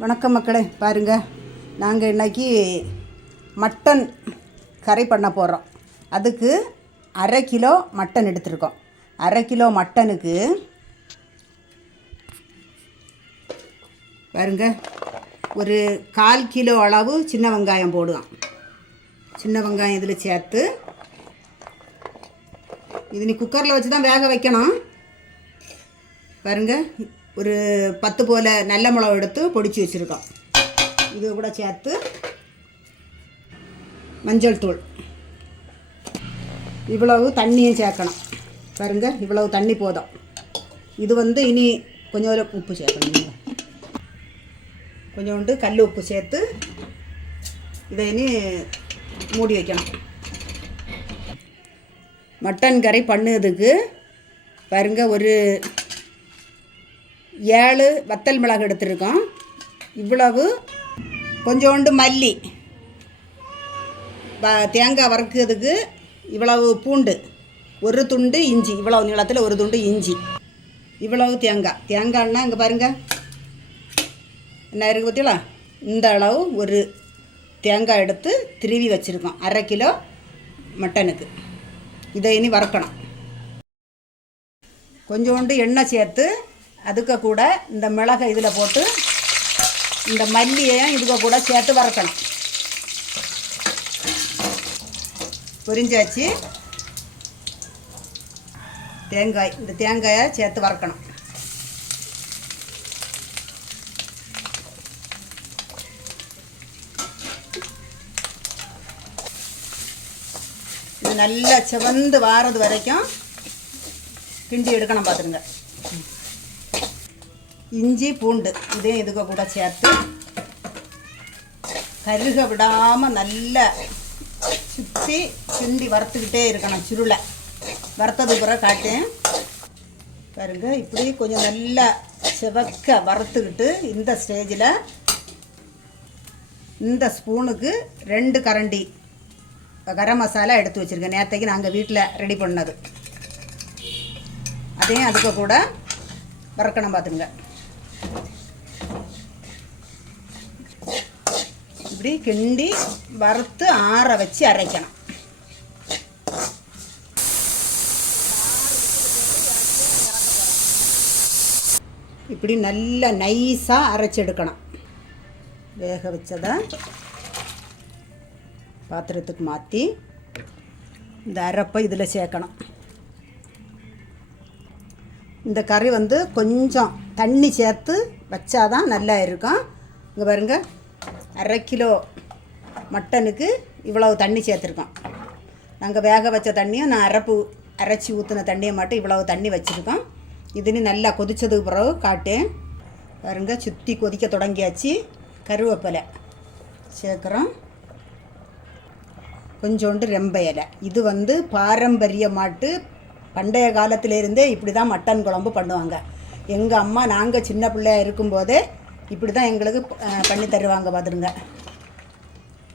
வணக்கம் மக்களே பாருங்க. நாங்கள் இன்றைக்கி மட்டன் கறி பண்ண போகிறோம் அதுக்கு அரை கிலோ மட்டன் எடுத்திருக்கோம். அரை கிலோ மட்டனுக்கு பாருங்க ஒரு கால் கிலோ அளவு சின்ன வெங்காயம் போடுவோம். சின்ன வெங்காயம் இதில் சேர்த்து இது நீ குக்கரில் வச்சு தான் வேக வைக்கணும். பாருங்க ஒரு பத்து போல் நல்ல மிளகு எடுத்து பொடிச்சு வச்சுருக்கோம். இது கூட சேர்த்து மஞ்சள் தூள். இவ்வளவு தண்ணியும் சேர்க்கணும். பாருங்க இவ்வளவு தண்ணி போதும். இது வந்து இனி கொஞ்சம் உப்பு சேர்க்கணும். கொஞ்சோண்டு கல் உப்பு சேர்த்து இதை இனி மூடி வைக்கணும். மட்டன் கறி பண்ணுறதுக்கு பாருங்க ஒரு ஏழு வத்தல் மிளகு எடுத்திருக்கோம். இவ்வளவு கொஞ்சோண்டு மல்லி. வ- தேங்காய் வறுக்கிறதுக்கு இவ்வளவு பூண்டு. ஒரு துண்டு இஞ்சி. இவ்வளவு நீளத்தில் ஒரு துண்டு இஞ்சி. இவ்வளவு தேங்காய். தேங்காய்னா இங்கே பாருங்கள் என்ன இருக்குது பார்த்தீங்களா இந்த அளவு ஒரு தேங்காய் எடுத்து திருவி வச்சுருக்கோம். அரை கிலோ மட்டனுக்கு. இதை இனி வறுக்கணும். கொஞ்சோண்டு எண்ணெய் சேர்த்து அதுக்கு கூட இந்த மிளகை இதில் போட்டு இந்த மல்லியையும் இதுக்கு கூட சேர்த்து வறுக்கணும். பொரிஞ்சாச்சு தேங்காய் இந்த தேங்காயை சேர்த்து வறுக்கணும். இது நல்லா சிவந்து வாரது வரைக்கும் கிண்டி எடுக்கணும் பார்த்துருங்க இஞ்சி பூண்டு இதையும் இதுக்கு கூட சேர்த்து கருக விடாமல் நல்லா சுற்றி சுண்டி வறுத்துக்கிட்டே இருக்கணும் சுருளை. வறுத்தது பிறகு காட்டேன் பாருங்க இப்படி கொஞ்சம் நல்லா சிவக்க வறுத்துக்கிட்டு இந்த ஸ்டேஜில் இந்த ஸ்பூனுக்கு ரெண்டு கரண்டி கரம் மசாலா எடுத்து வச்சுருக்கேன். நேற்றைக்கு நாங்கள் வீட்டில் ரெடி பண்ணது. அதையும் அதுக்கு கூட வறுக்கணும் பார்த்துங்க இப்படி கிண்டி வறுத்து ஆற வச்சு அரைக்கணும் இப்படி நல்லா நைஸாக அரைச்செடுக்கணும் வேக வச்சதை பாத்திரத்துக்கு மாற்றி இந்த அரைப்பை இதில் சேர்க்கணும் இந்த கறி வந்து கொஞ்சம் தண்ணி சேர்த்து வச்சாதான் நல்லா இருக்கும் இங்கே பாருங்க அரை கிலோ மட்டனுக்கு இவ்வளவு தண்ணி சேர்த்துருக்கோம். நாங்கள் வேக வச்ச தண்ணியும் நான் அரைப்பு அரைச்சி ஊற்றின தண்ணியை மட்டும் இவ்வளவு தண்ணி வச்சுருக்கோம். இதுன்னு நல்லா கொதித்ததுக்கு பிறகு காட்டேன். பாருங்க சுற்றி கொதிக்க தொடங்கியாச்சு. கருவேப்பிலை சேர்க்குறோம். கொஞ்சோண்டு ரெம்ப இலை. இது வந்து பாரம்பரிய மாட்டு. பண்டைய காலத்திலேருந்தே இப்படி தான் மட்டன் குழம்பு பண்ணுவாங்க. எங்கள் அம்மா நாங்கள் சின்ன பிள்ளையா இருக்கும்போதே இப்படி தான் எங்களுக்கு பண்ணி தருவாங்க பார்த்துருங்க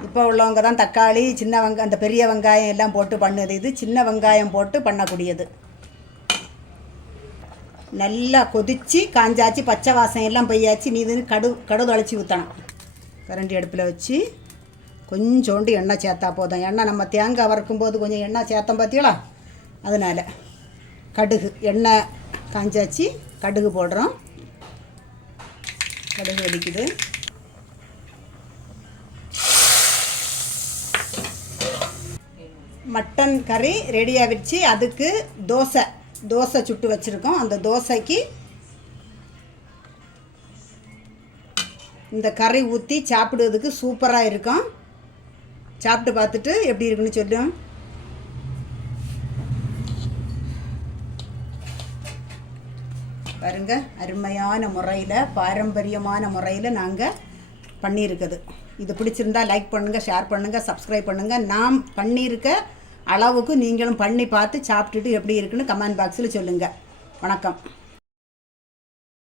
இப்போ உள்ளவங்க தான் தக்காளி சின்ன வெங்காயம் அந்த பெரிய வெங்காயம் எல்லாம் போட்டு பண்ணுது. இது சின்ன வெங்காயம் போட்டு பண்ணக்கூடியது. நல்லா கொதித்து காஞ்சாச்சு பச்சை வாசம் எல்லாம் பெய்யாச்சு. நீ இது கடு கடு தொலைச்சி ஊற்றணும் கரண்டி அடுப்பில் வச்சு கொஞ்சோண்டு எண்ணெய் சேர்த்தா போதும். எண்ணெய் நம்ம தேங்காய் வறுக்கும்போது கொஞ்சம் எண்ணெய் சேர்த்தோம் பார்த்தீங்களா அதனால் கடுகு எண்ணெய் காஞ்சாச்சு கடுகு போடுறோம். கடுகு வெடிக்குது. மட்டன் கறி ரெடி ஆகிடுச்சு. அதுக்கு தோசை. தோசை சுட்டு வச்சுருக்கோம். அந்த தோசைக்கு இந்த கறி ஊற்றி சாப்பிடுறதுக்கு சூப்பராக இருக்கும். சாப்பிட்டு பார்த்துட்டு எப்படி இருக்குன்னு சொல்லும். பாருங்க அருமையான முறையில் பாரம்பரியமான முறையில் நாங்கள் பண்ணியிருக்குது. இது பிடிச்சிருந்தா லைக் பண்ணுங்கள் ஷேர் பண்ணுங்கள் சப்ஸ்கிரைப் பண்ணுங்கள் நாம் பண்ணியிருக்க அளவுக்கு நீங்களும் பண்ணி பார்த்து சாப்பிட்டுட்டு எப்படி இருக்குன்னு கமெண்ட் பாக்ஸில் சொல்லுங்கள் வணக்கம்.